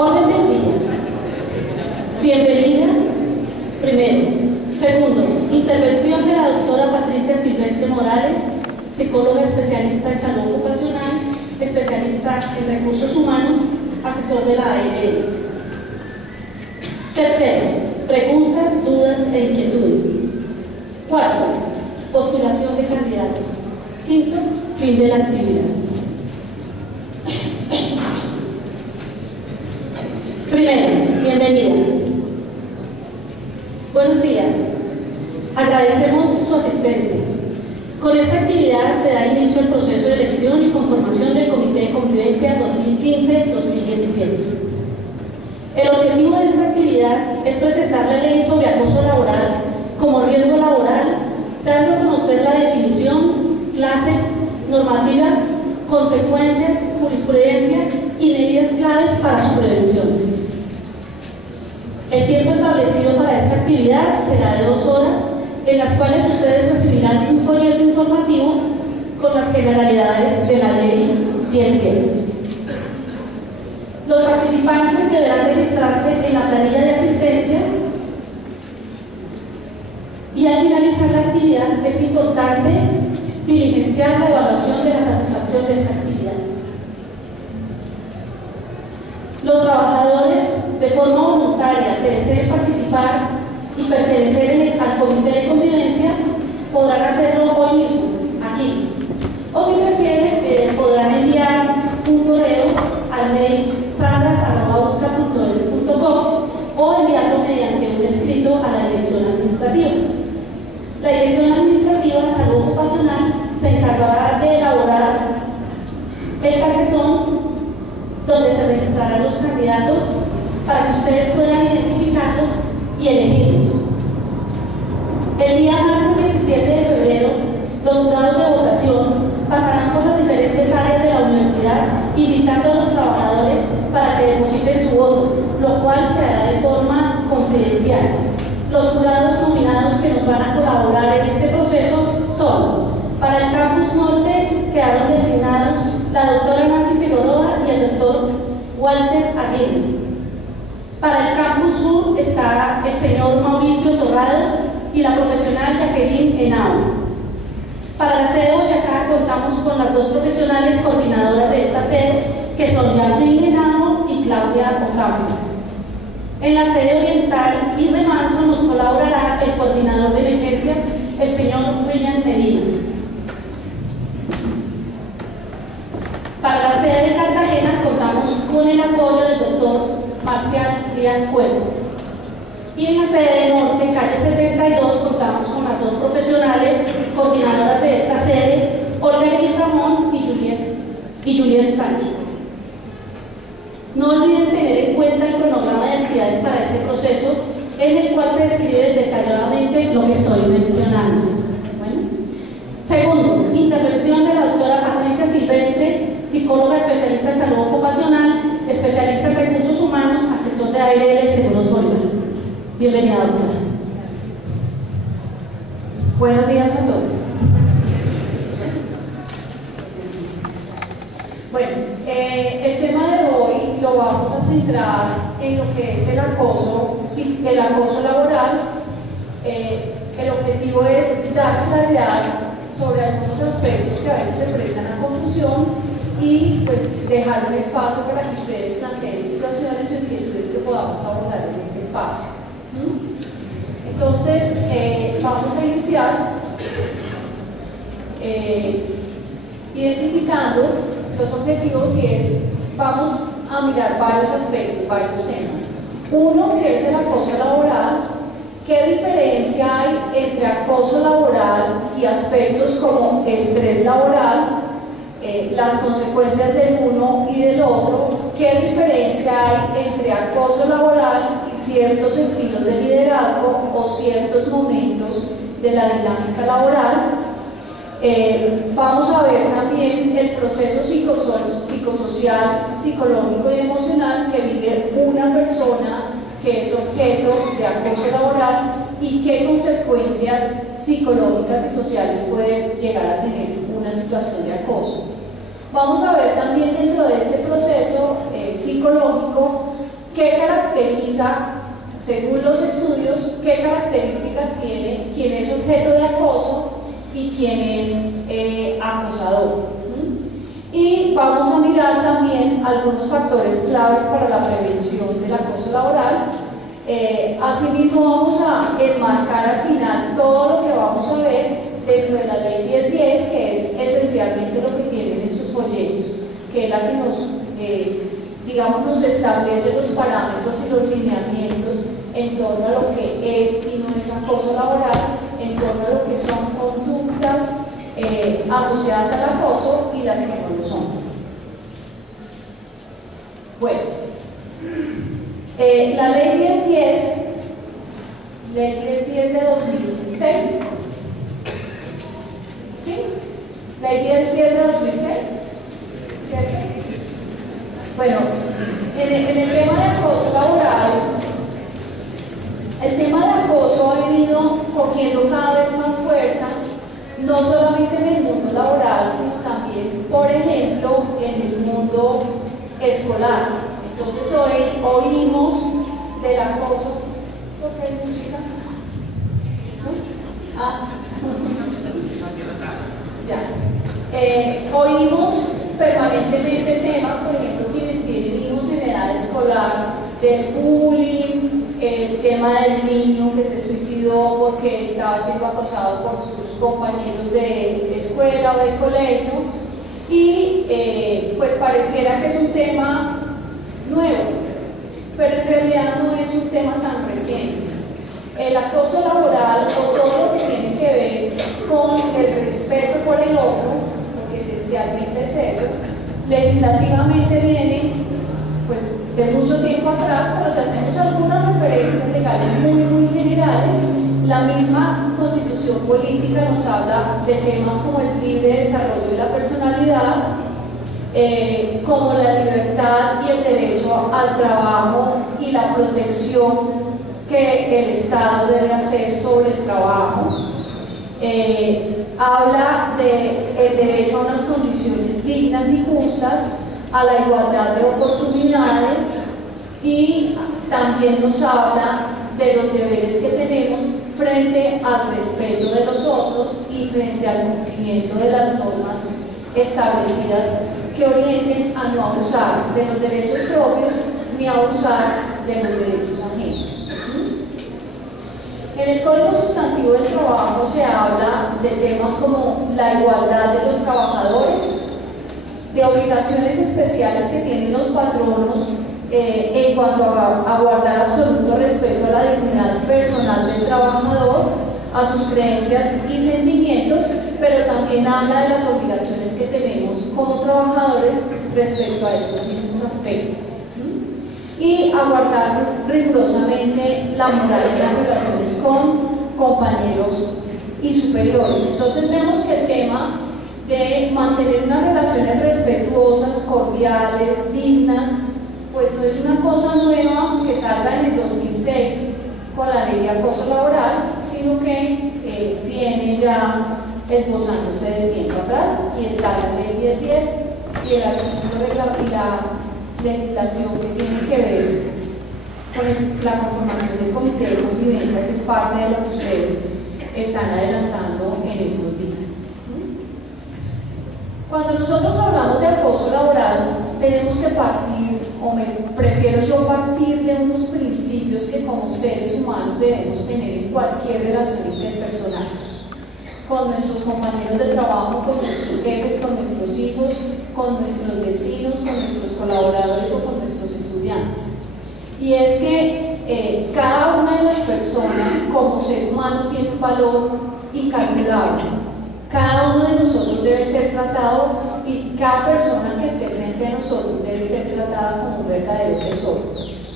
Orden del día. Bienvenida. Primero. Segundo, intervención de la doctora Patricia Silvestre Morales, psicóloga especialista en salud ocupacional, especialista en recursos humanos, asesor de la ARL. Tercero, preguntas, dudas e inquietudes. Cuarto, postulación de candidatos. Quinto, fin de la actividad. Primero, bienvenida. Buenos días. Agradecemos su asistencia. Con esta actividad se da inicio al proceso de elección y conformación del Comité de Convivencia 2015-2017. El objetivo de esta actividad es presentar la ley sobre acoso laboral como riesgo laboral, dando a conocer la definición, clases, normativa, consecuencias, jurisprudencia y medidas claves para su prevención. El tiempo establecido para esta actividad será de 2 horas, en las cuales ustedes recibirán un folleto informativo con las generalidades de la ley 1010. Los participantes deberán registrarse en la planilla de asistencia y al finalizar la actividad es importante diligenciar la evaluación de la satisfacción de esta actividad. Los trabajadores de forma voluntaria que deseen participar y pertenecer al Comité de Convivencia podrán hacerlo hoy mismo, aquí. O si prefieren, podrán enviar un correo al mail sandras@busca.com o enviarlo mediante un escrito a la dirección administrativa. La Dirección Administrativa de Salud Ocupacional se encargará de elaborar el tarjetón donde se registrarán los candidatos para que ustedes puedan identificarlos y elegirlos. El día martes 17 de febrero, los jurados de votación pasarán por las diferentes áreas de la universidad invitando a los trabajadores para que depositen su voto, lo cual se hará de forma confidencial. Los jurados nominados que nos van a colaborar en este proceso son: para el Campus Norte quedaron designados la doctora Nancy Figueroa y el doctor Walter Aguirre. Para el Campus Sur está el señor Mauricio Torrado y la profesional Jacqueline Henao. Para la sede de Boyacá contamos con las 2 profesionales coordinadoras de esta sede, que son Jacqueline Henao y Claudia Ocampo. En la sede oriental y Remanso nos colaborará el coordinador de emergencias, el señor William Medina. Para la sede de Cartagena contamos con el apoyo del doctor Marcial Díaz Cueto. Y en la sede de Norte, calle 72, contamos con las 2 profesionales coordinadoras de esta sede, Olga Leguizamón y Juliet Sánchez. No olviden tener en cuenta el cronograma de actividades para este proceso, en el cual se describe detalladamente lo que estoy mencionando. Bueno. Segundo, intervención de la doctora Patricia Silvestre, psicóloga especialista en salud ocupacional, especialista en recursos humanos, asesor de ARL y Seguros Bolívar. Bienvenida, doctora. Buenos días a todos. Bueno, el tema de hoy lo vamos a centrar en lo que es el acoso laboral. El objetivo es dar claridad sobre algunos aspectos que a veces se prestan a confusión y pues dejar un espacio para que ustedes planteen situaciones o inquietudes que podamos abordar en este espacio. Entonces, vamos a iniciar identificando los objetivos y vamos a mirar varios aspectos, varios temas. Uno, que es el acoso laboral. ¿Qué diferencia hay entre acoso laboral y aspectos como estrés laboral? Las consecuencias del uno y del otro. ¿Qué diferencia hay entre acoso laboral y ciertos estilos de liderazgo o ciertos momentos de la dinámica laboral? Vamos a ver también el proceso psicosocial, psicológico y emocional que vive una persona que es objeto de acoso laboral y qué consecuencias psicológicas y sociales puede llegar a tener una situación de acoso. Vamos a ver también dentro de este proceso psicológico ¿qué caracteriza, según los estudios, qué características tiene quien es objeto de acoso y quien es acosador? Y vamos a mirar también algunos factores claves para la prevención del acoso laboral. Asimismo, vamos a enmarcar al final todo lo que vamos a ver dentro de la ley 1010, que es esencialmente lo que tienen en sus folletos, que es la que nos establece los parámetros y los lineamientos en torno a lo que es y no es acoso laboral, en torno a lo que son conductas asociadas al acoso y las que no lo son. Bueno, la ley 1010, ley 1010 de 2016, ¿sí? Ley 1010 de 2006, ¿cierto? Bueno, en el tema de acoso laboral, el tema de acoso ha venido cogiendo cada vez más fuerza, no solamente en el mundo laboral, sino también, por ejemplo, en el mundo escolar. Entonces hoy oímos del acoso. ¿Por qué hay música? Ya. Oímos permanentemente temas, por ejemplo, quienes tienen hijos en edad escolar, del bullying, el tema del niño que se suicidó porque estaba siendo acosado por sus compañeros de escuela o de colegio, y pues pareciera que es un tema nuevo, pero en realidad no es un tema tan reciente. El acoso laboral, o todo lo que tiene que ver con el respeto por el otro, porque esencialmente es eso, legislativamente viene pues de mucho tiempo atrás, pero si hacemos algunas referencias legales muy generales, la misma Constitución política nos habla de temas como el libre desarrollo de la personalidad, como la libertad y el derecho al trabajo y la protección que el Estado debe hacer sobre el trabajo. Habla del derecho a unas condiciones dignas y justas, a la igualdad de oportunidades, y también nos habla de los deberes que tenemos frente al respeto de los otros y frente al cumplimiento de las normas establecidas que orienten a no abusar de los derechos propios ni a abusar de los derechos ajenos. En el Código Sustantivo del Trabajo se habla de temas como la igualdad de los trabajadores, de obligaciones especiales que tienen los patronos en cuanto a guardar absoluto respeto a la dignidad personal del trabajador, a sus creencias y sentimientos, pero también habla de las obligaciones que tenemos como trabajadores respecto a estos mismos aspectos. Y a guardar rigurosamente la moral en las relaciones con compañeros y superiores. Entonces vemos que el tema de mantener unas relaciones respetuosas, cordiales, dignas, pues no es una cosa nueva que salga en el 2006 con la ley de acoso laboral, sino que viene ya esbozándose de tiempo atrás, y está la ley 1010 y el artículo de la legislación que tiene que ver con la conformación del comité de convivencia, que es parte de lo que ustedes están adelantando en estos días. Cuando nosotros hablamos de acoso laboral, tenemos que partir, o prefiero yo partir de unos principios que como seres humanos debemos tener en cualquier relación interpersonal, con nuestros compañeros de trabajo, con nuestros jefes, con nuestros hijos, con nuestros vecinos, con nuestros colaboradores o con nuestros estudiantes. Y es que cada una de las personas como ser humano tiene un valor incalculable. Cada uno de nosotros debe ser tratado, y cada persona que esté frente a nosotros debe ser tratada como un verdadero tesoro.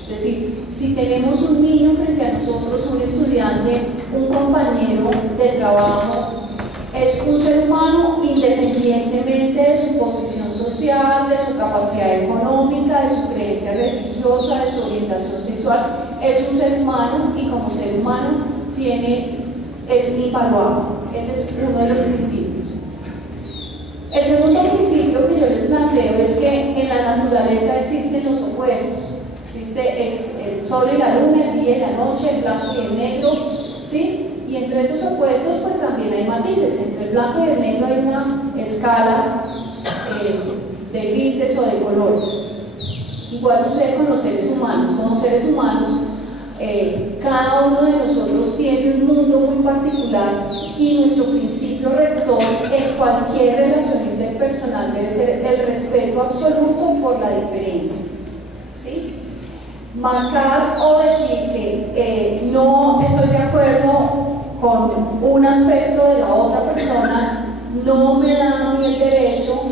Es decir, si tenemos un niño frente a nosotros, un estudiante, un compañero de trabajo, es un ser humano independientemente de su posición social, de su capacidad económica, de su creencia religiosa, de su orientación sexual. Es un ser humano, y como ser humano es invaluable. Ese es uno de los principios. El segundo principio que yo les planteo es que en la naturaleza existen los opuestos. Existe el sol y la luna, el día y la noche, el blanco y el negro, ¿sí? Y entre esos opuestos pues también hay matices. Entre el blanco y el negro hay una escala de grises o de colores. Igual sucede con los seres humanos. Como seres humanos, cada uno de nosotros tiene un mundo muy particular y nuestro principio rector en cualquier relación interpersonal debe ser el respeto absoluto por la diferencia, ¿sí? Marcar o decir que no estoy de acuerdo con un aspecto de la otra persona no me da a mí el derecho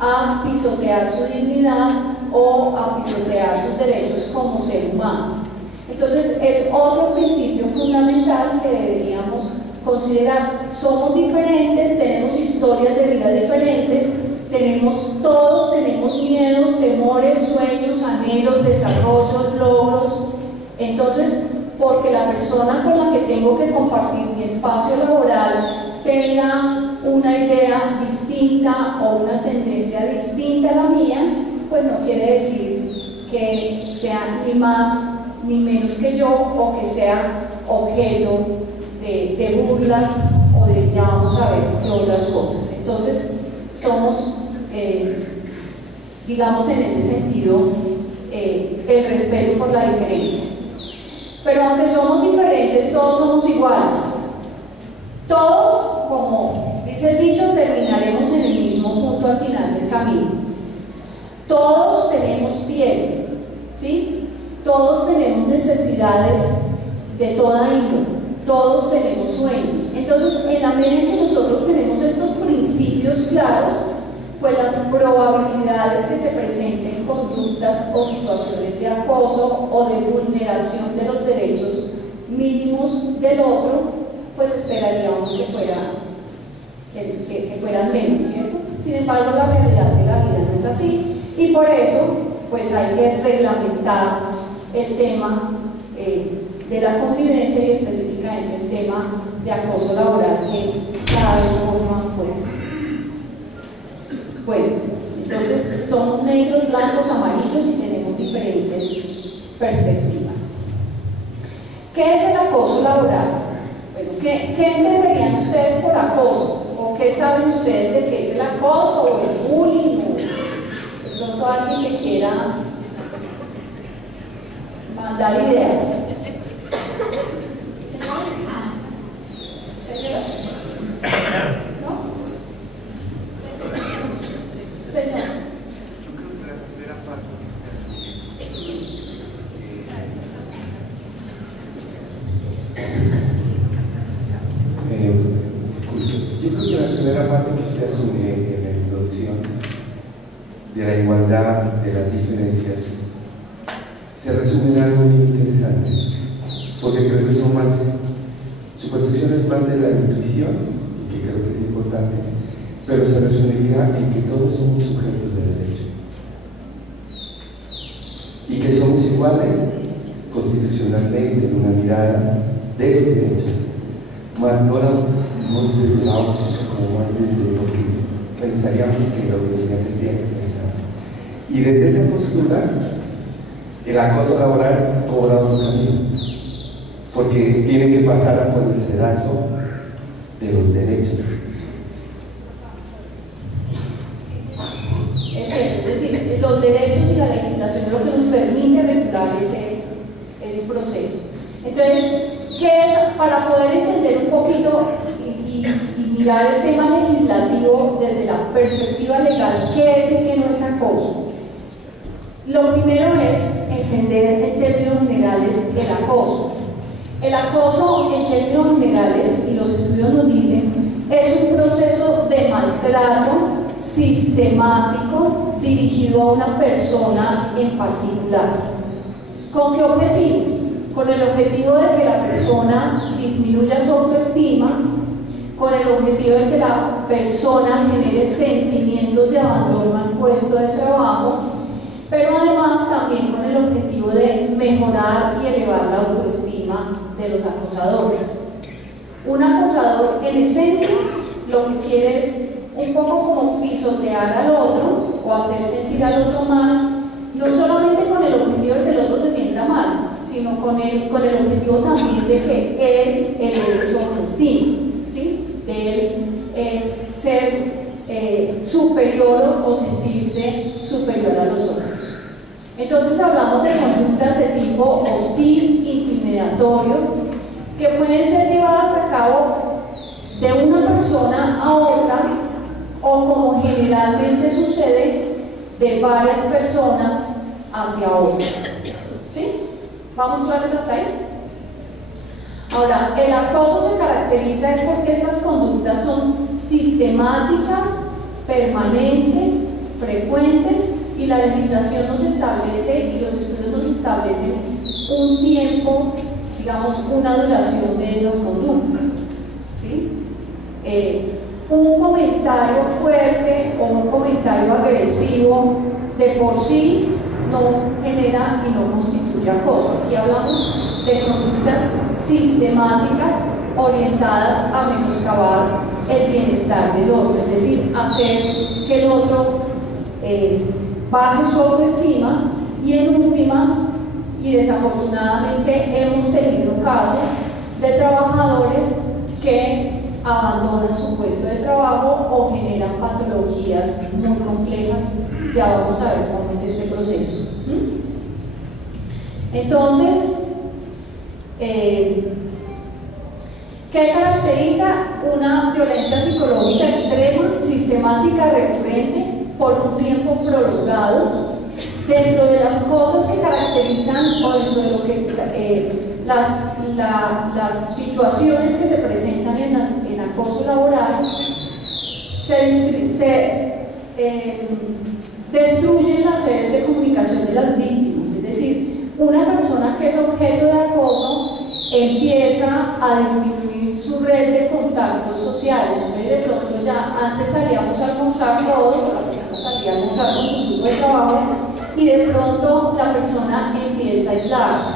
a pisotear su dignidad o a pisotear sus derechos como ser humano. Entonces es otro principio fundamental que deberíamos considerar. Somos diferentes, tenemos historias de vida diferentes, todos tenemos miedos, temores, sueños, anhelos, desarrollos, logros. Entonces, porque la persona con la que tengo que compartir mi espacio laboral tenga una idea distinta o una tendencia distinta a la mía, pues no quiere decir que sea ni más ni menos que yo o que sea objeto de burlas o de ya vamos a ver qué otras cosas. Entonces somos, digamos en ese sentido, el respeto por la diferencia. Pero aunque somos diferentes, todos somos iguales. Todos, como dice el dicho, terminaremos en el mismo punto al final del camino. Todos tenemos piel, ¿sí? Todos tenemos necesidades de toda índole. Todos tenemos sueños. Entonces, en la medida en que nosotros tenemos estos principios claros, pues las probabilidades que se presenten conductas o situaciones de acoso o de vulneración de los derechos mínimos del otro, pues esperaríamos que fueran menos, ¿cierto? Sin embargo, la realidad de la vida no es así y por eso, pues hay que reglamentar el tema de la convivencia y específicamente el tema de acoso laboral que cada vez cobra más fuerza. Bueno, entonces somos negros, blancos, amarillos y tenemos diferentes perspectivas. ¿Qué es el acoso laboral? Bueno, ¿qué entenderían ustedes por acoso? ¿O qué saben ustedes de qué es el acoso o el bullying? O de pronto alguien que quiera mandar ideas. ¿No? Señor. Yo creo que la primera parte que usted asume en la introducción de la igualdad, de las diferencias, se resume en algo muy interesante, porque creo que son más, su percepción es más de la intuición, y que creo que es importante, pero se resumiría en que todos somos sujetos de derecho y que somos iguales constitucionalmente en una mirada de los derechos, más no desde la óptica, como más desde lo que pensaríamos que la universidad tendría que pensar. Y desde esa postura, el acoso laboral cobra otro camino, porque tiene que pasar por el sedazo de los derechos. Es cierto, es decir, los derechos y la legislación es lo que nos permite regular ese proceso. Entonces, ¿qué es? Para poder entender un poquito y mirar el tema legislativo desde la perspectiva legal, ¿qué es y qué no es acoso? Lo primero es entender en términos generales el acoso. El acoso en términos generales, y los estudios nos dicen, es un proceso de maltrato sistemático dirigido a una persona en particular. ¿Con qué objetivo? Con el objetivo de que la persona disminuya su autoestima, con el objetivo de que la persona genere sentimientos de abandono al puesto de trabajo, pero además también con el objetivo de mejorar y elevar la autoestima de los acosadores. Un acosador, en esencia, lo que quiere es un poco como pisotear al otro o hacer sentir al otro mal, no solamente con el objetivo de que el otro se sienta mal, sino con el objetivo también de que él eleve su autoestima, ¿sí? De él ser superior o sentirse superior a los otros. Entonces hablamos de conductas de tipo hostil, intimidatorio, que pueden ser llevadas a cabo de una persona a otra o, como generalmente sucede, de varias personas hacia otra. ¿Sí? ¿Vamos claros hasta ahí? Ahora, el acoso se caracteriza es porque estas conductas son sistemáticas, permanentes, frecuentes, y la legislación nos establece y los estudios nos establecen un tiempo, digamos, una duración de esas conductas. ¿Sí? Un comentario fuerte o un comentario agresivo de por sí no genera y no constituye acoso. Aquí hablamos de conductas sistemáticas orientadas a menoscabar el bienestar del otro, es decir, hacer que el otro baje su autoestima, y en últimas, y desafortunadamente hemos tenido casos de trabajadores que abandonan su puesto de trabajo o generan patologías muy complejas. Ya vamos a ver cómo es este proceso. Entonces, ¿qué caracteriza una violencia psicológica extrema, sistemática, recurrente, por un tiempo prolongado? Dentro de las cosas que caracterizan o dentro de lo que las situaciones que se presentan en acoso laboral, se destruyen las redes de comunicación de las víctimas. Es decir, una persona que es objeto de acoso empieza a disminuir su red de contactos sociales. Entonces, de pronto, ya antes salíamos a almorzar todos, o la persona salía a almorzar con su grupo de trabajo, y de pronto la persona empieza a aislarse,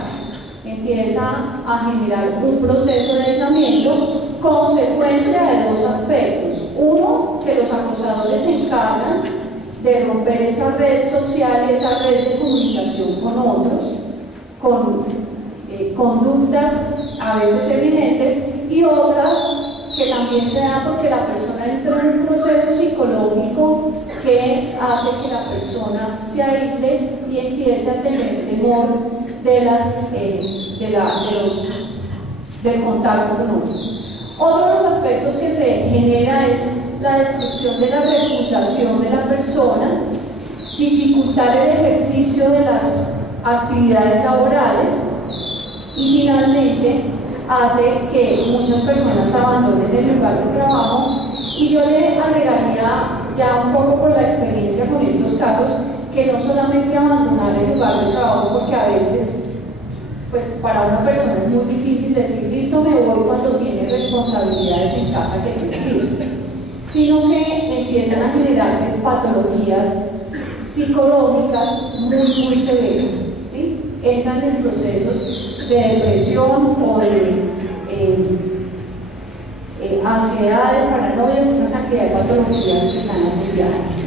empieza a generar un proceso de aislamiento, consecuencia de dos aspectos. Uno, que los acosadores se encargan de romper esa red social y esa red de comunicación con otros, con conductas a veces evidentes, y otra que también se da porque la persona entra en un proceso psicológico que hace que la persona se aísle y empiece a tener temor del contacto con otros. Otro de los aspectos que se genera es la destrucción de la reputación de la persona, dificultar el ejercicio de las actividades laborales, y finalmente hace que muchas personas abandonen el lugar de trabajo. Y yo le agregaría, ya un poco por la experiencia con estos casos, que no solamente abandonar el lugar de trabajo, porque a veces, pues para una persona es muy difícil decir listo, me voy, cuando tiene responsabilidades en casa que cumplir, sino que empiezan a generarse patologías psicológicas muy severas, ¿sí? Entran en procesos de depresión o de ansiedades, paranoias, una cantidad de patologías que están asociadas.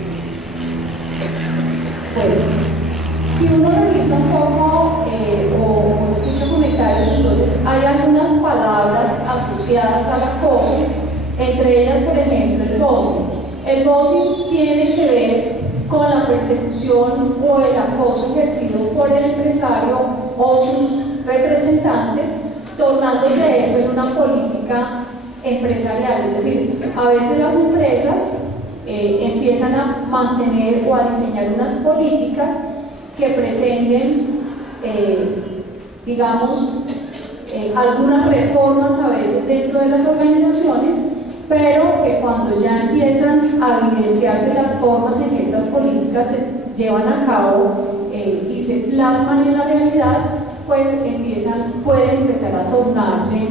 Bueno, si uno revisa un poco o escucha comentarios, entonces hay algunas palabras asociadas al acoso, entre ellas, por ejemplo, el ghosting. El ghosting tiene que ver con la persecución o el acoso ejercido por el empresario o sus representantes, tornándose esto en una política empresarial. Es decir, a veces las empresas empiezan a mantener o a diseñar unas políticas que pretenden, digamos, algunas reformas a veces dentro de las organizaciones, pero que cuando ya empiezan a evidenciarse las formas en que estas políticas se llevan a cabo y se plasman en la realidad, pues pueden empezar a tornarse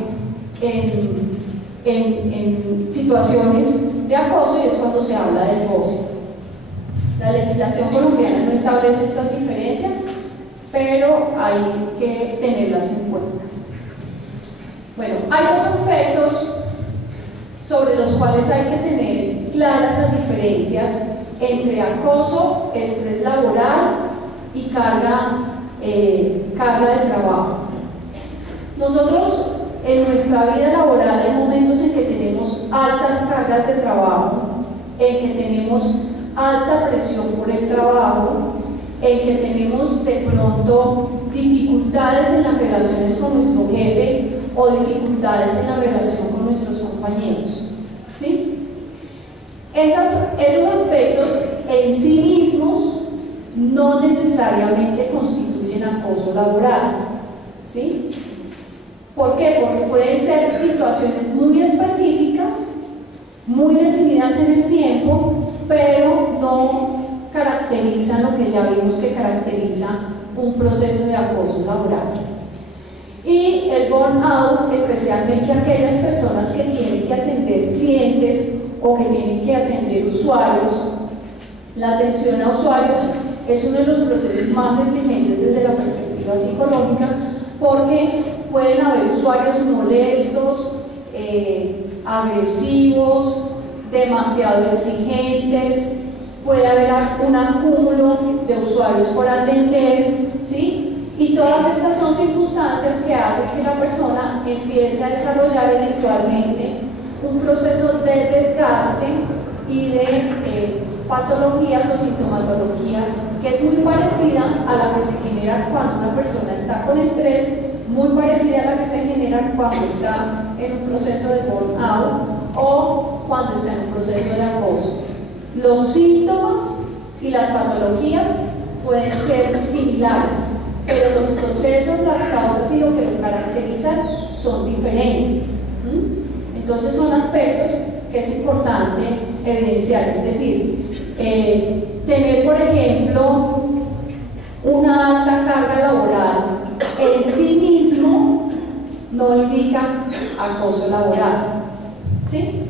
en situaciones de acoso, y es cuando se habla del ghosting. La legislación colombiana no establece estas diferencias, pero hay que tenerlas en cuenta. Bueno, hay dos aspectos sobre los cuales hay que tener claras las diferencias entre acoso, estrés laboral y carga de trabajo. Nosotros en nuestra vida laboral hay momentos en que tenemos altas cargas de trabajo, en que tenemos alta presión por el trabajo, en que tenemos de pronto dificultades en las relaciones con nuestro jefe o dificultades en la relación con nuestros compañeros, ¿sí? Esos aspectos en sí mismos no necesariamente constituyen acoso laboral, ¿sí? ¿Por qué? Porque pueden ser situaciones muy específicas, muy definidas en el tiempo, pero no caracterizan lo que ya vimos que caracteriza un proceso de acoso laboral. Y el burnout, especialmente aquellas personas que tienen que atender clientes o que tienen que atender usuarios. La atención a usuarios es uno de los procesos más exigentes desde la perspectiva psicológica, porque pueden haber usuarios molestos, agresivos, demasiado exigentes, puede haber un acúmulo de usuarios por atender, ¿sí? Y todas estas son circunstancias que hacen que la persona empiece a desarrollar eventualmente un proceso de desgaste y de patologías o sintomatología que es muy parecida a la que se genera cuando una persona está con estrés, muy parecida a la que se genera cuando está en un proceso de burnout o cuando está en un proceso de acoso. Los síntomas y las patologías pueden ser similares, pero los procesos, las causas y lo que lo caracterizan son diferentes. Entonces son aspectos que es importante evidenciar, es decir, tener por ejemplo una alta carga laboral en sí mismo no indica acoso laboral, ¿sí?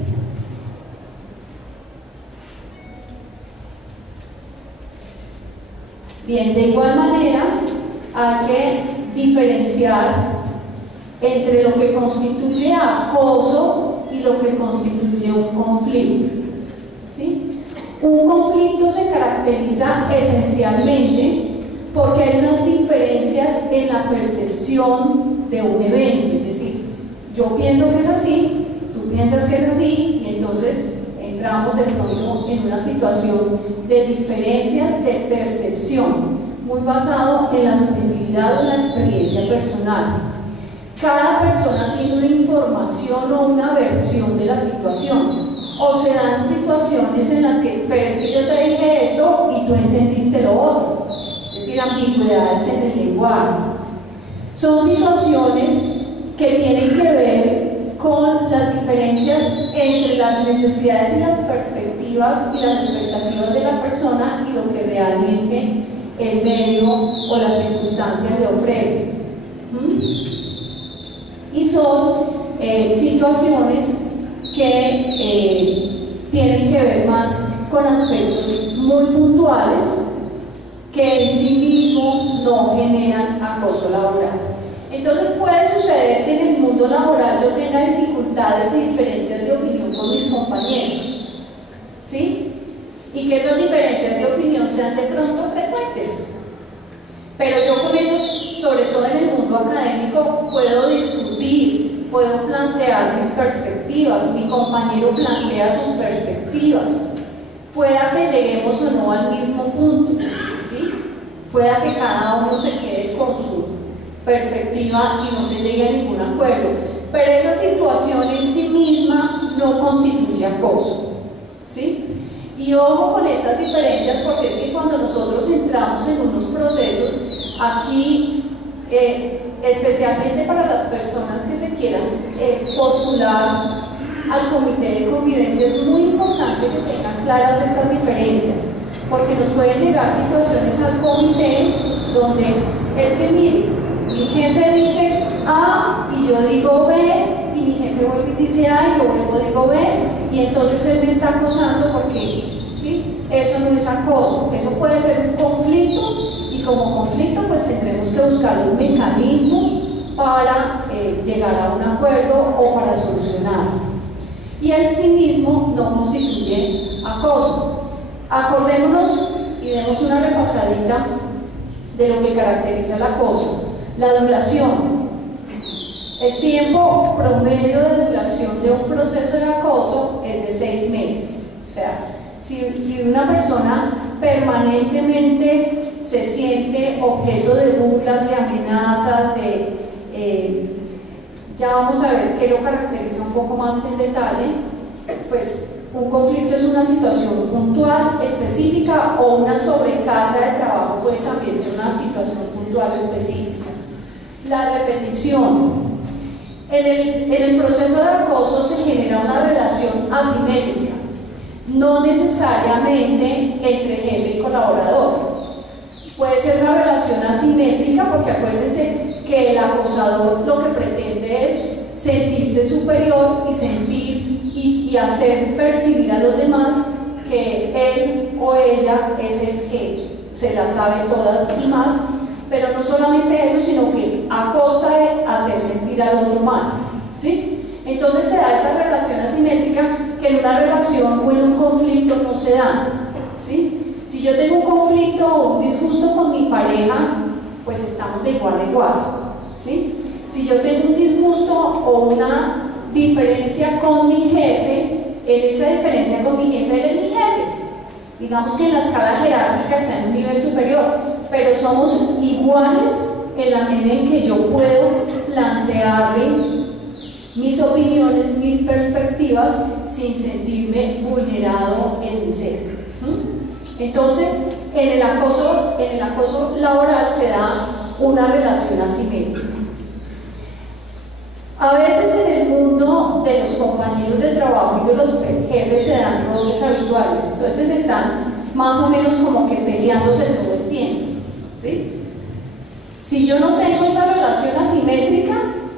Bien, de igual manera hay que diferenciar entre lo que constituye acoso y lo que constituye un conflicto, ¿sí? Un conflicto se caracteriza esencialmente porque hay unas diferencias en la percepción de un evento, es decir, yo pienso que es así, tú piensas que es así, y entonces entramos de pronto en una situación de diferencias de percepción, muy basado en la subjetividad o la experiencia personal. Cada persona tiene una información o una versión de la situación, o se dan situaciones en las que, pero es que yo te dije esto y tú entendiste lo otro, es decir, ambigüedades en el lenguaje. Son situaciones que tienen que ver con las diferencias entre las necesidades y las perspectivas y las expectativas de la persona y lo que realmente el medio o las circunstancias le ofrecen. Y son situaciones que tienen que ver más con aspectos muy puntuales que en sí mismos no generan acoso laboral. Entonces puede suceder que en el mundo laboral yo tenga dificultades y diferencias de opinión con mis compañeros, ¿sí? Y que esas diferencias de opinión sean de pronto frecuentes, pero yo con ellos, sobre todo en el mundo académico, puedo discutir, puedo plantear mis perspectivas, mi compañero plantea sus perspectivas, pueda que lleguemos o no al mismo punto, ¿sí? Pueda que cada uno se quede con su perspectiva y no se llegue a ningún acuerdo, pero esa situación en sí misma no constituye acoso, ¿sí? Y ojo con estas diferencias, porque es que cuando nosotros entramos en unos procesos, aquí, especialmente para las personas que se quieran postular al comité de convivencia, es muy importante que tengan claras estas diferencias, porque nos pueden llegar situaciones al comité donde es que mire, mi jefe dice A y yo digo B, y mi jefe vuelve y dice A y yo vuelvo y digo B, y entonces él me está acosando porque, ¿sí? Eso no es acoso, eso puede ser un conflicto, y como conflicto pues tendremos que buscar los mecanismos para llegar a un acuerdo o para solucionarlo. y en sí mismo no constituye acoso. Acordémonos y demos una repasadita de lo que caracteriza el acoso. La duración. El tiempo promedio de duración de un proceso de acoso es de 6 meses. O sea, si una persona permanentemente se siente objeto de burlas, de amenazas, ya vamos a ver qué lo caracteriza un poco más en detalle, pues un conflicto es una situación puntual, específica, o una sobrecarga de trabajo puede también ser una situación puntual o específica. La repetición. En el proceso de acoso se genera una relación asimétrica, no necesariamente entre jefe y colaborador. Puede ser una relación asimétrica porque acuérdense que el acosador lo que pretende es sentirse superior y sentir y hacer percibir a los demás que él o ella es el que se las sabe todas y más, pero no solamente eso, sino que a costa de hacer sentir al otro mal, ¿sí? Entonces se da esa relación asimétrica que en una relación o en un conflicto no se da, ¿sí? Si yo tengo un conflicto o un disgusto con mi pareja, pues estamos de igual a igual, ¿sí? Si yo tengo un disgusto o una diferencia con mi jefe, en esa diferencia con mi jefe, él es mi jefe. Digamos que en la escala jerárquica está en un nivel superior, pero somos iguales en la medida en que yo puedo plantearle mis opiniones, mis perspectivas, sin sentirme vulnerado en mi ser. Entonces, en el acoso laboral se da una relación asimétrica. A veces en el mundo de los compañeros de trabajo y de los jefes se dan roces habituales, entonces están más o menos como que peleándose todo el tiempo, ¿sí? Si yo no tengo esa relación asimétrica,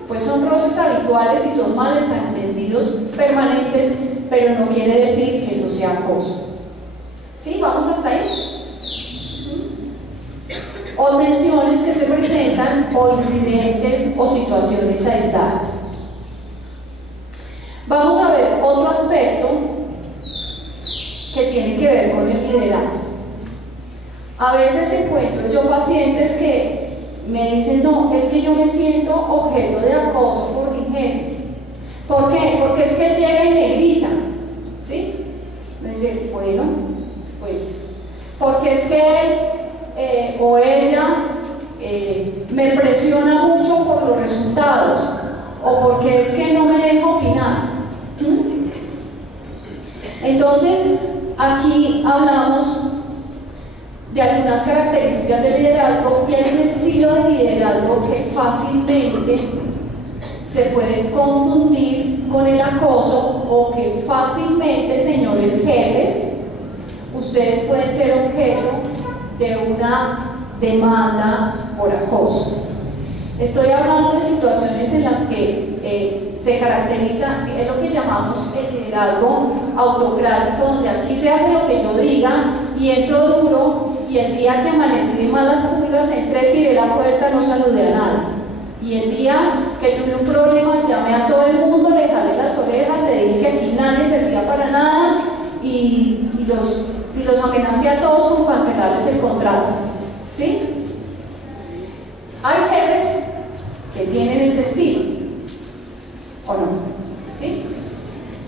pues son roces habituales y son males entendidos permanentes, pero no quiere decir que eso sea acoso. ¿Sí? ¿Vamos hasta ahí? O tensiones que se presentan, o incidentes o situaciones aisladas. Vamos a ver otro aspecto que tiene que ver con el liderazgo. A veces encuentro yo pacientes que me dicen, no, es que yo me siento objeto de acoso por mi jefe. ¿Por qué? Porque es que él llega y me grita, ¿sí? Me dice, bueno, pues, porque es que él o ella me presiona mucho por los resultados, o porque es que no me deja opinar. Entonces, aquí hablamos de algunas características del liderazgo, y hay un estilo de liderazgo que fácilmente se puede confundir con el acoso, o que fácilmente, señores jefes, ustedes pueden ser objeto de una demanda por acoso. Estoy hablando de situaciones en las que se caracteriza, es lo que llamamos el liderazgo autocrático, donde aquí se hace lo que yo diga y entro duro, y el día que amanecí de malas pulgas entré, tiré la puerta, no saludé a nadie. Y el día que tuve un problema llamé a todo el mundo, le jalé las orejas, le dije que aquí nadie servía para nada y los amenacé a todos con cancelarles el contrato, ¿sí? Hay jefes que tienen ese estilo, ¿o no? ¿Sí?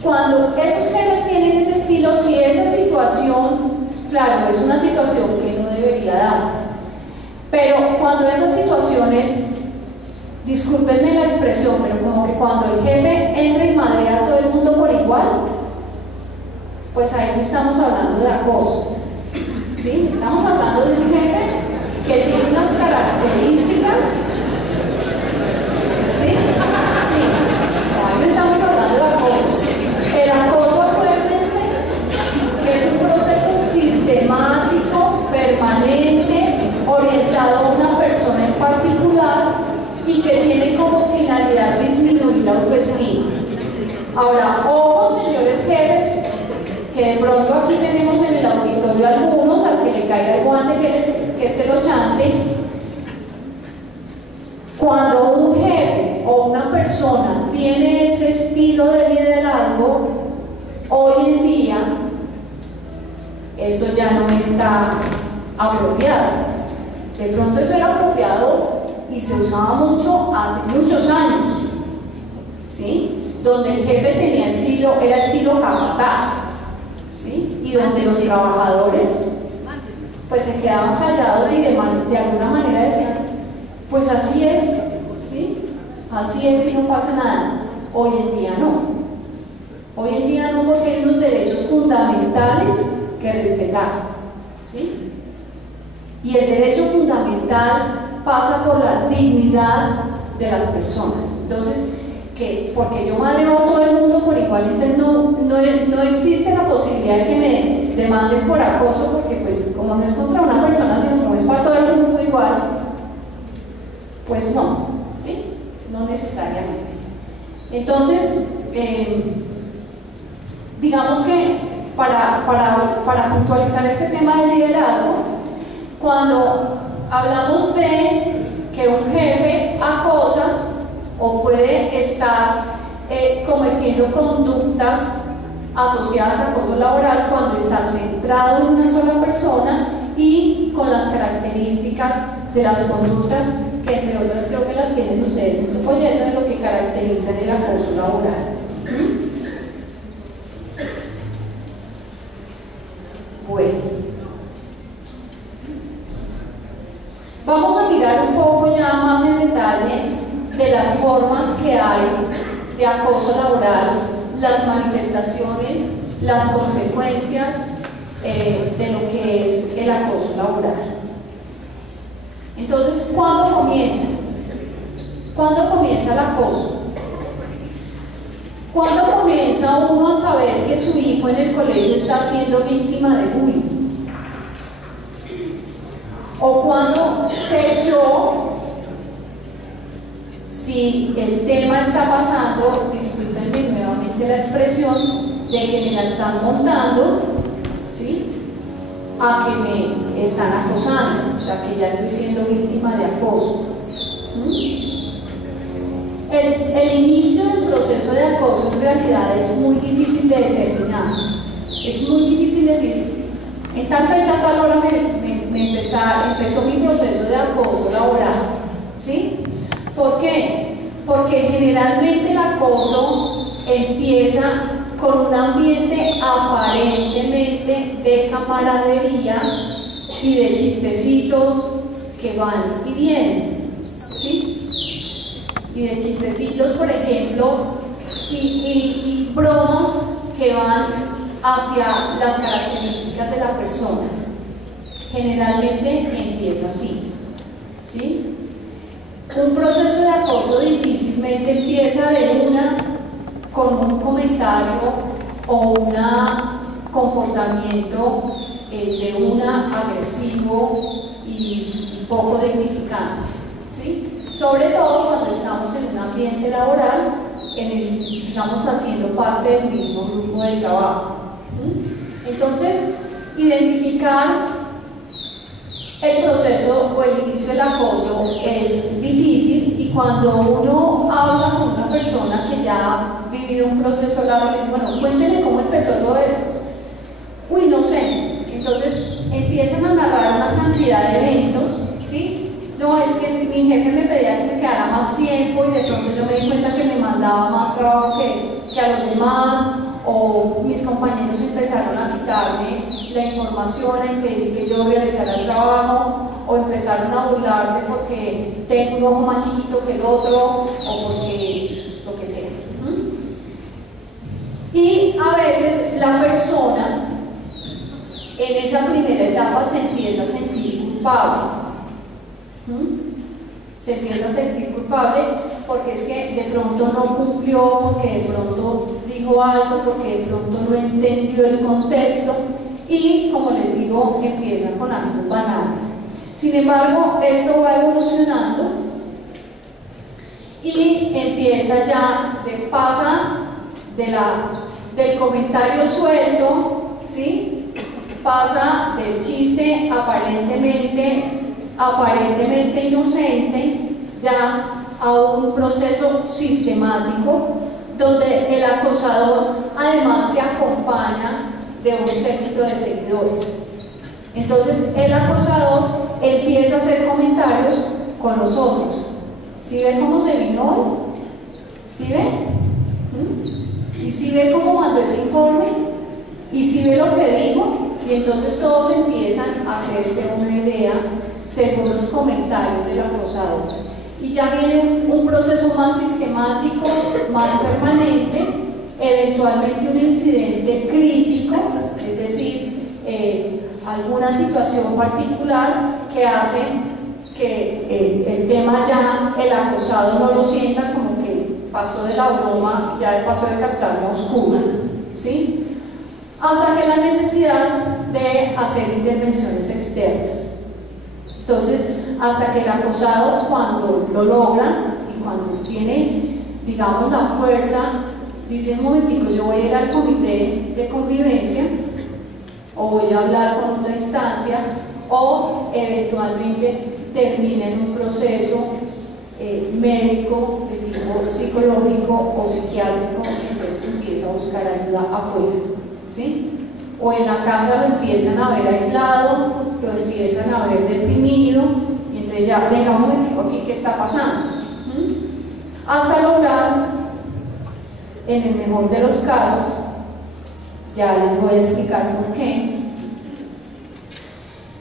Cuando esos jefes tienen ese estilo, si esa situación, claro, es una situación que no debería darse, pero cuando esas situaciones, discúlpenme la expresión, pero como que cuando el jefe entra y madrea a todo el mundo por igual, pues ahí no estamos hablando de acoso, ¿sí? Estamos hablando de un jefe que tiene unas características, ¿sí? Sí, ahí no estamos hablando de acoso. El acoso, acuérdense, que es un proceso sistemático, permanente, orientado a una persona en particular y que tiene como finalidad disminuir la autoestima. Ahora, ojo, señores jefes, que de pronto aquí tenemos en el auditorio algunos al que le caiga el guante que se lo chante. Cuando un jefe o una persona tiene ese estilo de liderazgo, Hoy en día, esto ya no está apropiado. De pronto eso era apropiado y se usaba mucho hace muchos años, ¿sí? Donde el jefe tenía estilo, era estilo capataz, ¿sí? Y donde los trabajadores pues se quedaban callados y de alguna manera decían, pues así es, ¿sí? Así es y no pasa nada. Hoy en día no. Hoy en día no, porque hay unos derechos fundamentales que respetar, ¿sí? Y el derecho fundamental pasa por la dignidad de las personas. Entonces, que porque yo madreo a todo el mundo por igual, entonces no existe la posibilidad de que me demanden por acoso, porque pues como no es contra una persona, sino como es para todo el grupo igual, pues no, ¿sí? No necesariamente. Entonces, digamos que para puntualizar este tema del liderazgo, cuando hablamos de que un jefe acosa o puede estar cometiendo conductas asociadas a acoso laboral, cuando está centrado en una sola persona y con las características de las conductas que, entre otras, creo que las tienen ustedes en su folleto, de lo que caracteriza el acoso laboral. Bueno, vamos a mirar un poco ya más en detalle de las formas que hay de acoso laboral, las manifestaciones, las consecuencias de lo que es el acoso laboral. Entonces, ¿cuándo comienza? ¿Cuándo comienza el acoso? ¿Cuándo comienza uno a saber que su hijo en el colegio está siendo víctima de bullying? ¿O cuándo sé yo si el tema está pasando, discúlpenme nuevamente la expresión, de que me la están montando, ¿sí?, a que me están acosando, o sea, que ya estoy siendo víctima de acoso? El inicio del proceso de acoso en realidad es muy difícil de determinar. Es muy difícil decir, en tal fecha, tal hora empezó mi proceso de acoso laboral, ¿sí? ¿Por qué? Porque generalmente el acoso empieza con un ambiente aparentemente de camaradería y de chistecitos que van y vienen, ¿sí? Y de chistecitos, por ejemplo, y bromas que van hacia las características de la persona. Generalmente empieza así, ¿sí? Un proceso de acoso difícilmente empieza con un comentario o un comportamiento agresivo y poco dignificante, ¿sí? Sobre todo cuando estamos en un ambiente laboral, digamos, haciendo parte del mismo grupo de trabajo. Entonces, identificar el proceso o el inicio del acoso es difícil, y cuando uno habla con una persona que ya ha vivido un proceso largo, le dice, bueno, cuénteme cómo empezó todo esto. Uy, no sé. Entonces empiezan a narrar una cantidad de eventos, ¿sí? No, es que mi jefe me pedía que me quedara más tiempo y de pronto yo me di cuenta que me mandaba más trabajo que a los demás, o mis compañeros empezaron a quitarme la información, a impedir que yo realizara el trabajo, o empezaron a burlarse porque tengo un ojo más chiquito que el otro, o porque lo que sea. Y a veces la persona en esa primera etapa se empieza a sentir culpable. Se empieza a sentir culpable porque es que de pronto no cumplió, porque de pronto dijo algo, porque de pronto no entendió el contexto, y como les digo, empieza con actos banales. Sin embargo, esto va evolucionando y empieza ya, pasa del comentario suelto, ¿sí? Pasa del chiste aparentemente inocente ya a un proceso sistemático donde el acosador además se acompaña de un séquito de seguidores. Entonces el acosador empieza a hacer comentarios con los otros. ¿Sí ven cómo se vino? ¿Sí ven? ¿Y sí ve cómo mandó ese informe? ¿Y sí ve lo que dijo? Y entonces todos empiezan a hacerse una idea según los comentarios del acosador. Y ya viene un proceso más sistemático, más permanente, eventualmente un incidente crítico, es decir, alguna situación particular que hace que el tema ya, el acosado no lo sienta como que pasó de la broma, ya pasó de castaña oscura, ¿sí? Hasta que la necesidad de hacer intervenciones externas. Entonces, hasta que el acosado, cuando lo logra y cuando tiene, digamos, la fuerza, dice: un momentico, yo voy a ir al comité de convivencia, o voy a hablar con otra instancia, o eventualmente termina en un proceso médico de tipo psicológico o psiquiátrico, y entonces empieza a buscar ayuda afuera, ¿sí? O en la casa lo empiezan a ver aislado, lo empiezan a ver deprimido, y entonces ya, venga un momentico aquí, ¿qué está pasando? Hasta lograr, en el mejor de los casos, ya les voy a explicar por qué,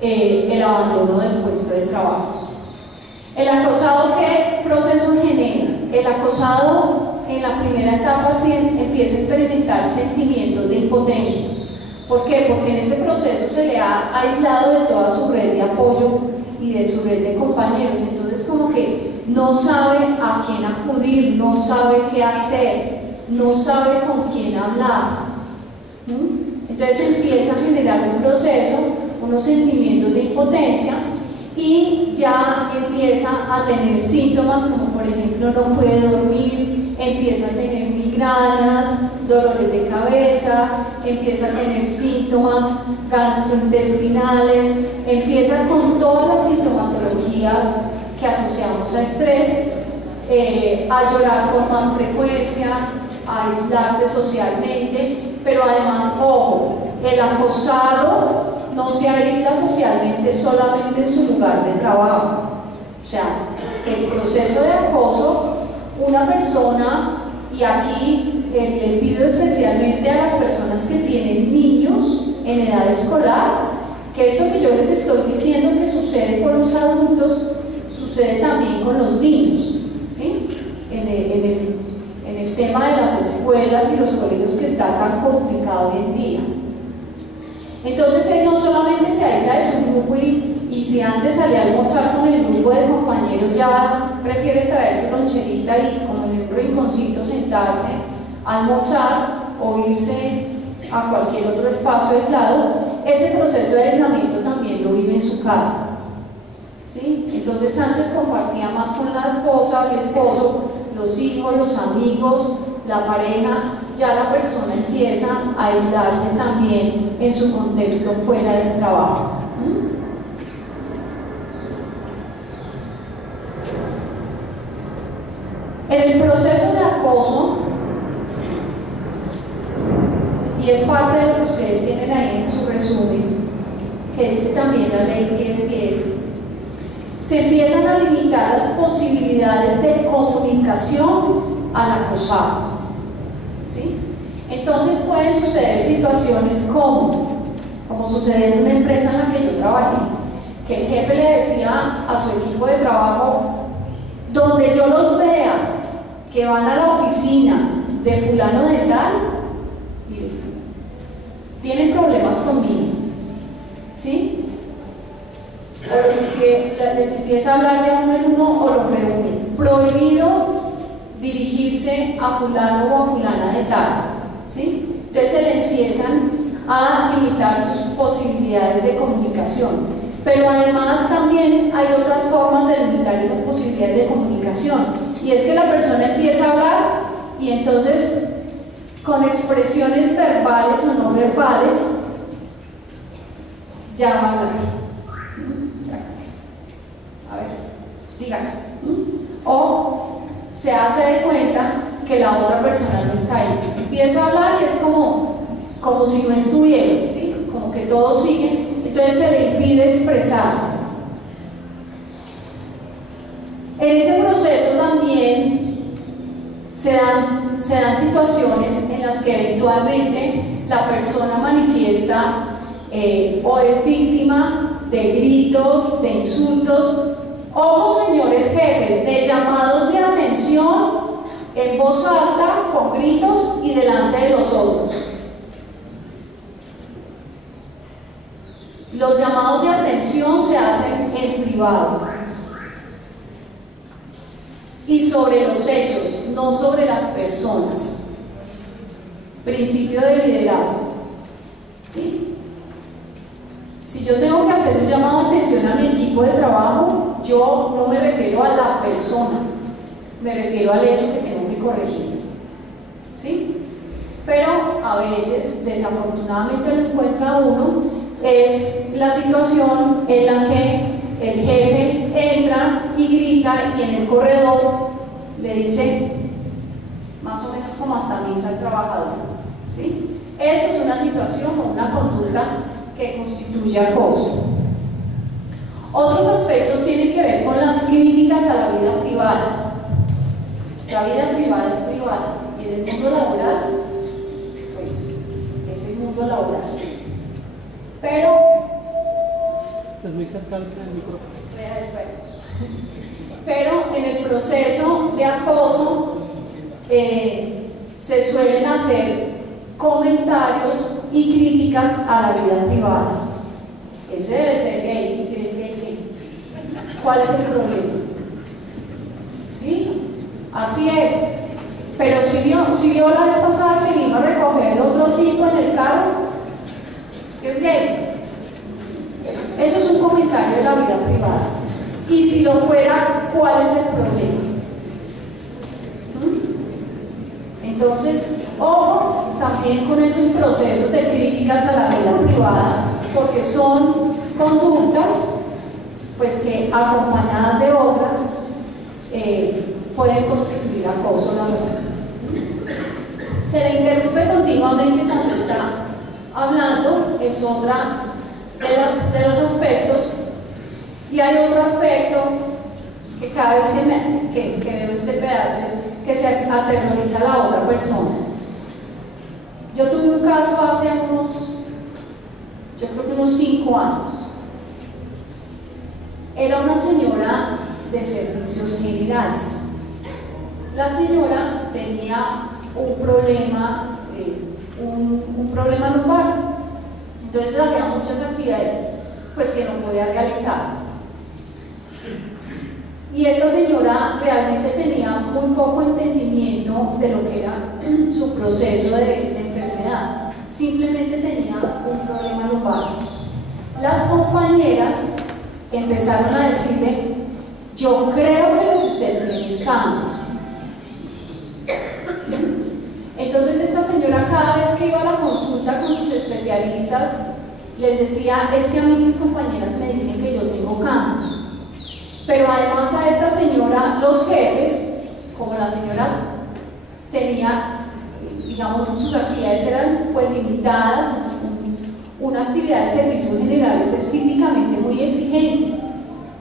el abandono del puesto de trabajo. ¿El acosado qué proceso genera? El acosado en la primera etapa empieza a experimentar sentimientos de impotencia. ¿Por qué? Porque en ese proceso se le ha aislado de toda su red de apoyo y de su red de compañeros. Entonces como que no sabe a quién acudir, no sabe qué hacer, no sabe con quién hablar. Entonces empieza a generar un proceso, unos sentimientos de impotencia, y ya empieza a tener síntomas como, por ejemplo, no puede dormir, empieza a tener migrañas, dolores de cabeza, empieza a tener síntomas gastrointestinales, empieza con toda la sintomatología que asociamos a estrés, a llorar con más frecuencia, a aislarse socialmente, pero además, ojo, el acosado no se aísla socialmente solamente en su lugar de trabajo. O sea, el proceso de acoso, una persona, y aquí le pido especialmente a las personas que tienen niños en edad escolar, que esto que yo les estoy diciendo que sucede con los adultos, sucede también con los niños, ¿sí? En el tema de las escuelas y los colegios, que está tan complicado hoy en día. Entonces él no solamente se aísla de su grupo, y si antes salía a almorzar con el grupo de compañeros, ya prefiere traer su loncherita y, como en un rinconcito, sentarse a almorzar o irse a cualquier otro espacio aislado. Ese proceso de aislamiento también lo vive en su casa, ¿sí? Entonces antes compartía más con la esposa, el esposo, los hijos, los amigos, la pareja. Ya la persona empieza a aislarse también en su contexto fuera del trabajo. En el proceso de acoso, y es parte de lo que ustedes tienen ahí en su resumen, que dice también la ley 1010, se empiezan a limitar las posibilidades de comunicación al acosado, ¿sí? Entonces pueden suceder situaciones como sucede en una empresa en la que yo trabajé, que el jefe le decía a su equipo de trabajo: donde yo los vea que van a la oficina de fulano de tal, tienen problemas conmigo, ¿sí? O les empieza a hablar de uno en uno, o los reúne. Prohibido dirigirse a fulano o a fulana de tal, ¿sí? Entonces se le empiezan a limitar sus posibilidades de comunicación. Pero además también hay otras formas de limitar esas posibilidades de comunicación, y es que la persona empieza a hablar, y entonces con expresiones verbales o no verbales llama a hablar. A ver, dígame. O se hace de cuenta que la otra persona no está ahí. Empieza a hablar y es como si no estuviera, ¿sí? Como que todos siguen, entonces se le impide expresarse. En ese proceso también se dan situaciones en las que eventualmente la persona manifiesta o es víctima de gritos, de insultos, ojo señores jefes, de llamados de atención en voz alta, con gritos y delante de los otros. Los llamados de atención se hacen en privado y sobre los hechos, no sobre las personas. Principio de liderazgo, ¿sí? Si yo tengo que hacer un llamado de atención a mi equipo de trabajo, yo no me refiero a la persona, me refiero al hecho que tengo que corregir, ¿sí? Pero a veces, desafortunadamente lo encuentra uno, es la situación en la que el jefe entra y grita y en el corredor le dice más o menos como hasta misa al trabajador, ¿sí? Eso es una situación o una conducta que constituye acoso. Otros aspectos tienen que ver con las críticas a la vida privada. La vida privada es privada y en el mundo laboral, pues es el mundo laboral. Pero estás muy cerca del micrófono. Estoy a después. Pero en el proceso de acoso se suelen hacer comentarios y críticas a la vida privada. Ese debe ser gay, si es gay, ¿qué? ¿Cuál es el problema? ¿Sí? Así es. Pero si vio la vez pasada que vino a recoger otro tipo en el carro, es que es gay. Eso es un comentario de la vida privada. Y si lo fuera, ¿cuál es el problema? Entonces, ojo también con esos procesos de críticas a la vida privada, porque son conductas pues que acompañadas de otras pueden constituir acoso laboral. Se le interrumpe continuamente cuando está hablando, es otra de los aspectos. Y hay otro aspecto que cada vez que veo este pedazo es que se aterroriza a la otra persona. Yo tuve un caso hace yo creo que unos 5 años. Era una señora de servicios generales. La señora tenía un problema lumbar. Entonces había muchas actividades pues que no podía realizar. Y esta señora realmente tenía muy poco entendimiento de lo que era su proceso de enfermedad. Simplemente tenía un problema lumbar. Las compañeras empezaron a decirle: yo creo que lo que usted tiene es cáncer. Entonces esta señora, cada vez que iba a la consulta con sus especialistas, les decía: es que a mí mis compañeras me dicen que yo tengo cáncer. Pero además a esta señora, los jefes, como la señora tenía, digamos, sus actividades eran pues limitadas, una actividad de servicios generales es físicamente muy exigente,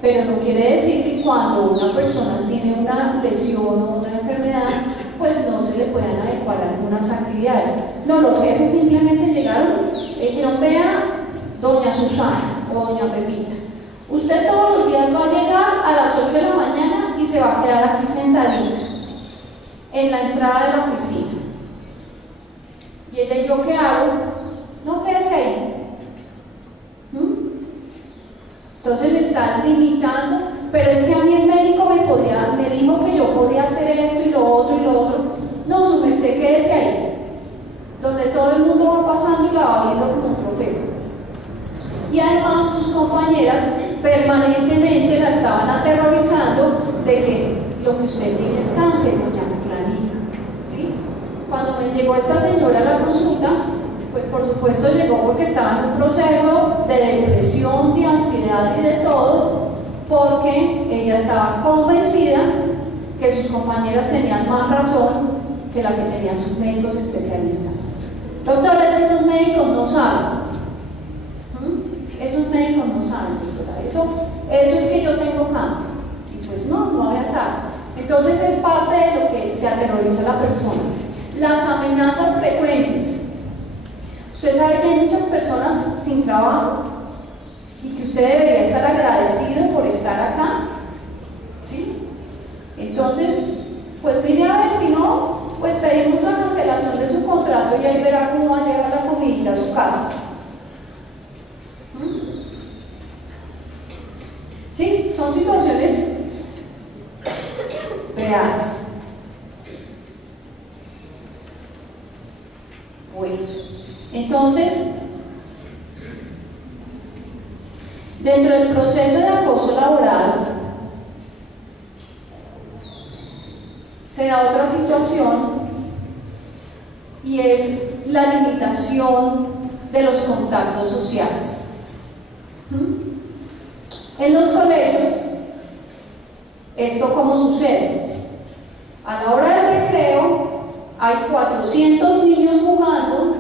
pero no quiere decir que cuando una persona tiene una lesión o una enfermedad, pues no se le puedan adecuar algunas actividades. No, los jefes simplemente llegaron y dijeron: vea, doña Susana o doña Pepita, usted todos los días va a llegar a las 8 de la mañana y se va a quedar aquí sentadita en la entrada de la oficina. Y ella: ¿yo qué hago? No, quédese ahí. Entonces le están limitando, pero es que a mí el médico me dijo que yo podía hacer esto y lo otro y lo otro. No, su merced, quédese ahí, donde todo el mundo va pasando y la va viendo como un trofeo. Y además sus compañeras permanentemente la estaban aterrorizando de que lo que usted tiene es cáncer, doña Clarita, ¿sí? Cuando me llegó esta señora a la consulta, pues por supuesto llegó porque estaba en un proceso de depresión, de ansiedad y de todo, porque ella estaba convencida que sus compañeras tenían más razón que la que tenían sus médicos especialistas. Doctora, es que esos médicos no saben. Esos médicos no saben, doctora. Eso es que yo tengo cáncer. Y pues no había tal. Entonces es parte de lo que se aterroriza a la persona. Las amenazas frecuentes. Usted sabe que hay muchas personas sin trabajo y que usted debería estar agradecido por estar acá, ¿sí? Entonces, pues mire a ver, si no, pues pedimos la cancelación de su contrato y ahí verá cómo va a llegar la comidita a su casa. ¿Sí? Son situaciones reales. Bueno, entonces, dentro del proceso de acoso laboral se da otra situación y es la limitación de los contactos sociales. En los colegios, ¿esto cómo sucede? A la hora del recreo hay 400 niños jugando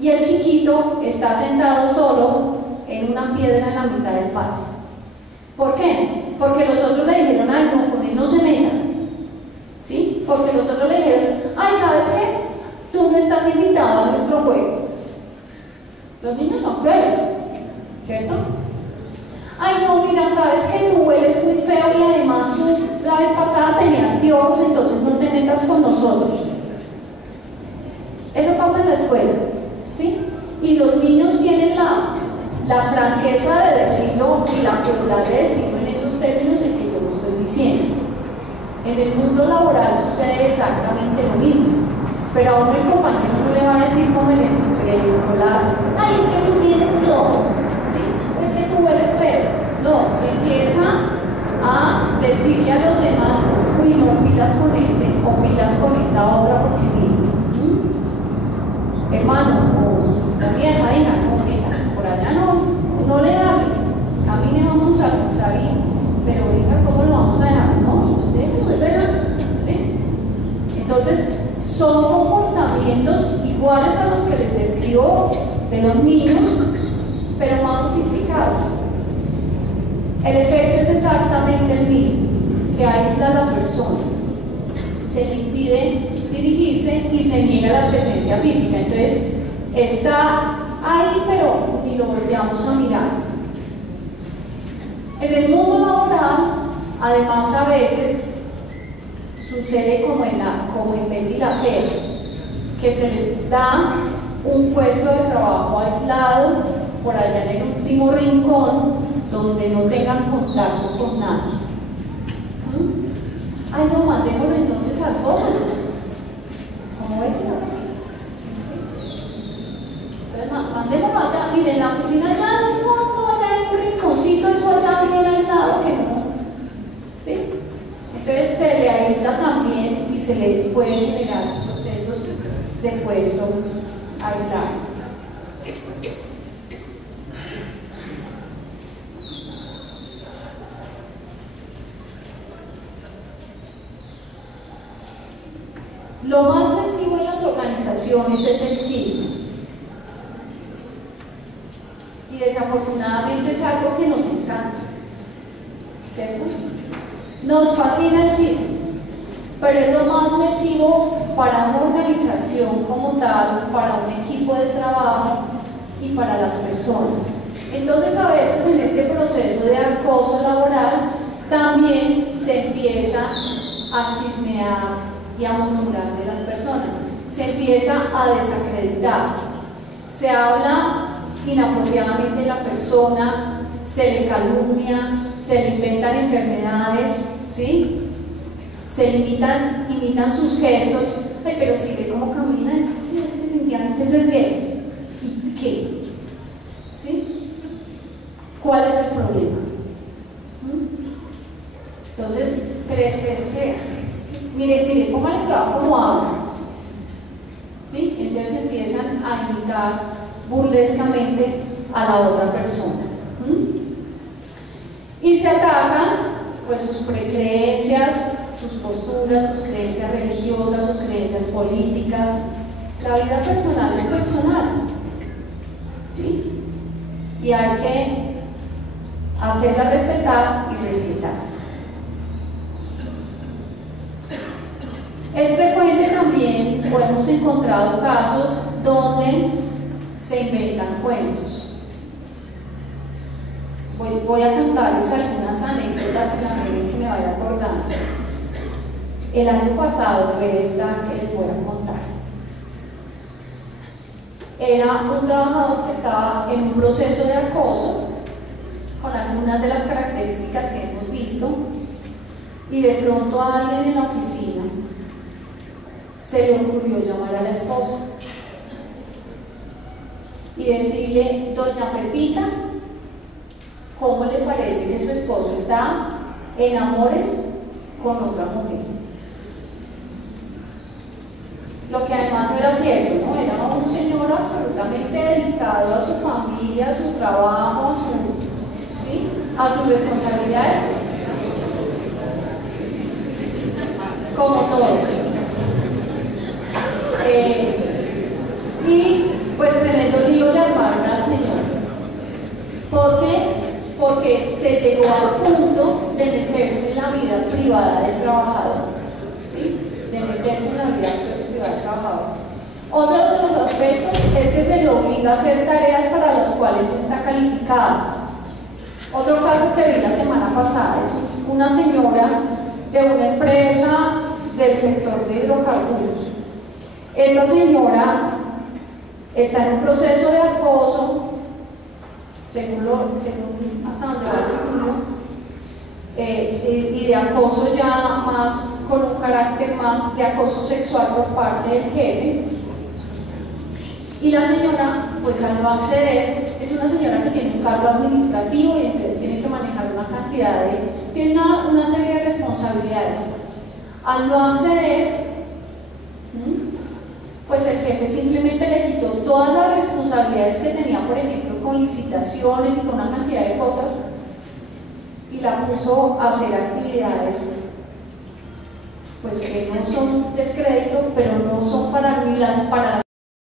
y el chiquito está sentado solo en una piedra en la mitad del patio. ¿Por qué? Porque los otros le dijeron, ay no, con él no se meta. ¿Sí? Porque los otros le dijeron, ay, ¿sabes qué? Tú no estás invitado a nuestro juego. Los niños son crueles, ¿cierto? Ay no, mira, sabes que tú hueles muy feo y además tú la vez pasada tenías piojos, entonces no te metas con nosotros. Eso pasa en la escuela, ¿sí? Y los niños tienen la franqueza de decirlo y la crueldad de decirlo en esos términos en que yo lo estoy diciendo. En el mundo laboral sucede exactamente lo mismo, pero a uno el compañero no le va a decir como en el escolar, ay, es que tú tienes piojos, ¿sí? Es que tú hueles feo. No, empieza a decirle a los demás, uy, no pilas con este o pilas con esta otra porque mira, hermano o vieja, hija, no, venga, por allá no le hable, camine, vamos a almorzar, pero venga, ¿cómo lo vamos a dejar? No, déjenlo, ¿verdad? ¿Sí? Entonces, son comportamientos iguales a los que les describo de los niños, pero más sofisticados. El efecto es exactamente el mismo. Se aísla a la persona, se le impide dirigirse y se niega la presencia física. Entonces, está ahí, pero ni lo volteamos a mirar. En el mundo laboral, además, a veces sucede como en Betty la Fea, que se les da un puesto de trabajo aislado por allá en el último rincón donde no tengan contacto con nadie. Ay, no, mandémoslo entonces al sótano, como Betty la Fea. Entonces, mandémoslo allá, miren, la oficina allá al fondo, allá en un rinconcito, eso allá bien aislado, que no, ¿sí? Entonces se le aísla también y se le pueden generar procesos de puesto aislado. Lo más lesivo en las organizaciones es el chisme. Y desafortunadamente es algo que nos encanta, ¿cierto? Nos fascina el chisme, pero es lo más lesivo para una organización como tal, para un equipo de trabajo y para las personas. Entonces, a veces en este proceso de acoso laboral también se empieza a chismear y a murmurar de las personas, se empieza a desacreditar, se habla inapropiadamente de la persona, se le calumnia, se le inventan enfermedades, ¿sí? Se imitan sus gestos. Ay, pero si ve cómo camina, es que sí, es que definitivamente es gay. ¿Y qué? ¿Sí? ¿Cuál es el problema? Entonces, mire, póngale cuidado cómo habla, ¿sí? Entonces empiezan a imitar burlescamente a la otra persona. Y se atacan pues sus precreencias, sus posturas, sus creencias religiosas, sus creencias políticas. La vida personal es personal, ¿sí? Y hay que hacerla respetar y respetar. Es frecuente también, o hemos encontrado casos donde se inventan cuentos. Voy a contarles algunas anécdotas en la medida que me vaya acordando. El año pasado fue esta que les voy a contar. Era un trabajador que estaba en un proceso de acoso, con algunas de las características que hemos visto, y de pronto a alguien en la oficina se le ocurrió llamar a la esposa y decirle: doña Pepita, ¿cómo le parece que su esposo está en amores con otra mujer? Lo que además no era cierto, ¿no? Era un señor absolutamente dedicado a su familia, a su trabajo, a sus responsabilidades, como todos. Y pues tremendo lío le armaron al señor. ¿Por qué? Porque se llegó al punto de meterse en la vida privada del trabajador, ¿sí? De meterse en la vida privada del trabajador. Otro de los aspectos es que se le obliga a hacer tareas para las cuales no está calificado. Otro caso que vi la semana pasada es una señora de una empresa del sector de hidrocarburos. Esta señora está en un proceso de acoso, según hasta donde va el estudio, y de acoso ya más, con un carácter más de acoso sexual por parte del jefe. Y la señora, pues al no acceder, es una señora que tiene un cargo administrativo y entonces tiene que manejar una cantidad tiene una serie de responsabilidades. Al no acceder, pues el jefe simplemente le quitó todas las responsabilidades que tenía, por ejemplo, con licitaciones y con una cantidad de cosas, y la puso a hacer actividades pues que no son descrédito, pero no son para las